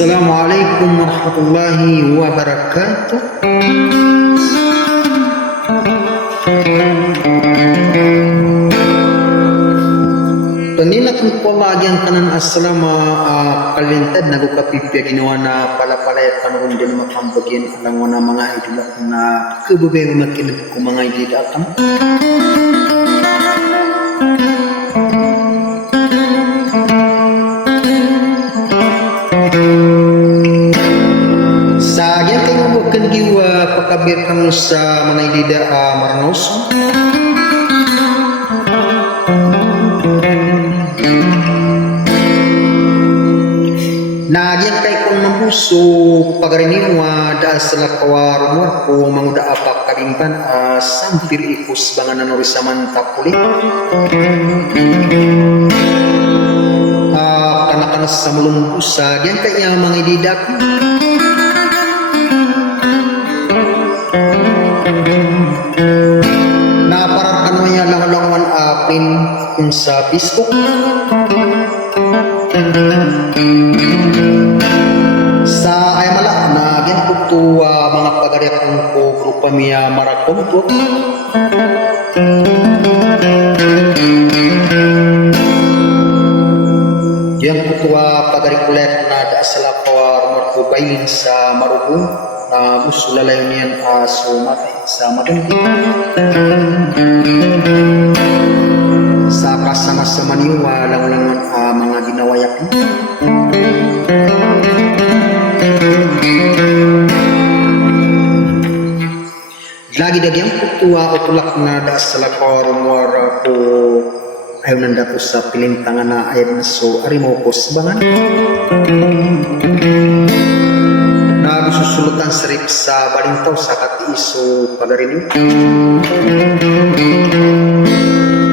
Assalamualaikum warahmatullahi wabarakatuh. Kanina kung pamagyan ka ng aslama kalintad na kukapipya ginawa na palapalay at panahon din makambagin alam mo na mga idolak na kababay mo makinig ko mga idolak sa agyan kayo mo kandiwa pakabir kang sa mga idida marnos Nagyan kay kung mabuso pagariniwa dahil sa lakawarumor ko manguda apak kalimpan sampir ikos bangan nanori sa mantapuli kanakanas sa mulong busa diyan kaya mga ididak na parang kanwanya lang-langan apin kung sa Facebook sa ay malak na ginto to mga pagariakon ko grupa miya marakon to yang kutua pagarikulet na daasala pawar markubayin sa marubong na musulalayon niyan sumat sa madunggi sa kasama-sama niyo lang mga ginawayak lagi dari yang kutua utulak na dasala korumor ko ayaw nanda po sa pilintangan na ayaw na so arimokos bangan na gususulutan sarip sa balintaw sa katiiso pagarin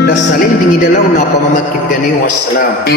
dasalin dingi dalaw na pamamakit gani wassalam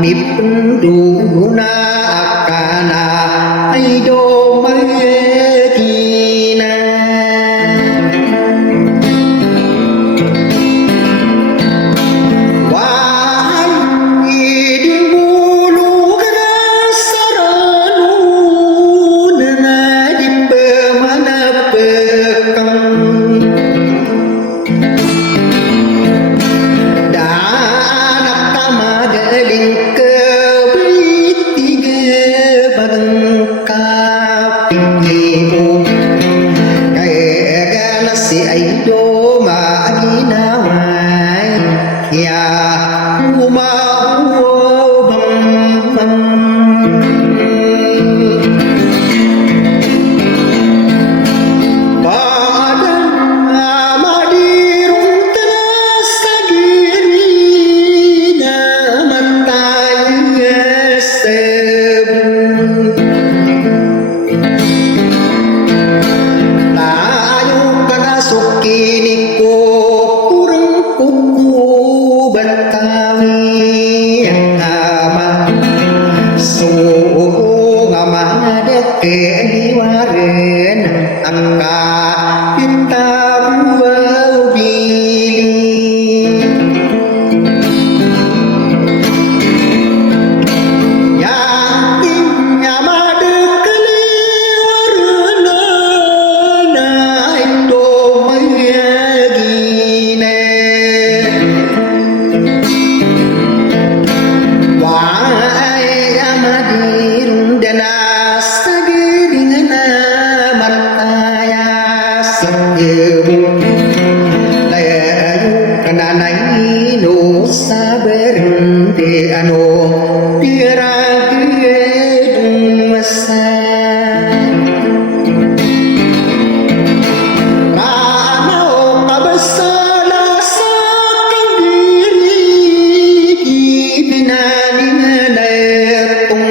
mipundu na akana ay do mayekina wahai idin bulu kana saranu na di pemana pekang si ai do ma agina mai ya uma bam bam badan amadirun tasagiri na matanya sebu kini ko kurang kuku Betawi ama suhu ngama deke diwaren angka kita bili yakin nyama dekeli warna na itu saberente ano tirage masa rano kabasala sa kandiri ibinaling netong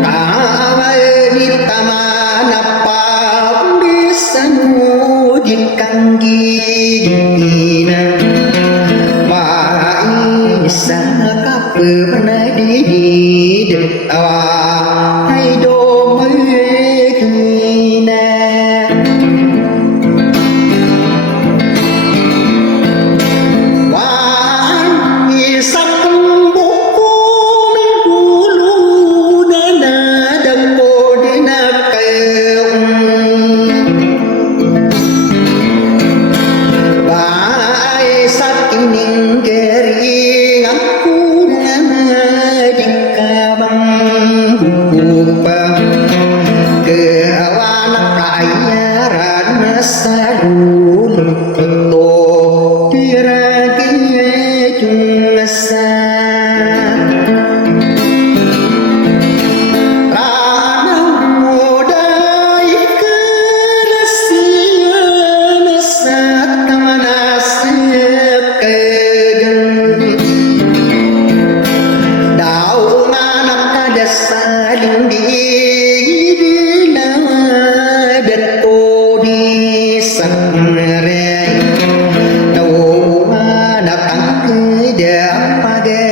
kamay ni tamana pa bisanu jikanggi sa kapernah didid awa hai do mekina wan isapung buku dulu dana dampo dina keung bai sakining geri salun to tiragi jungasa rana modai kerasian satamana sekegan daun anak kada saling Hãy subscribe cho kênh Ghiền Mì Gõ để không bỏ lỡ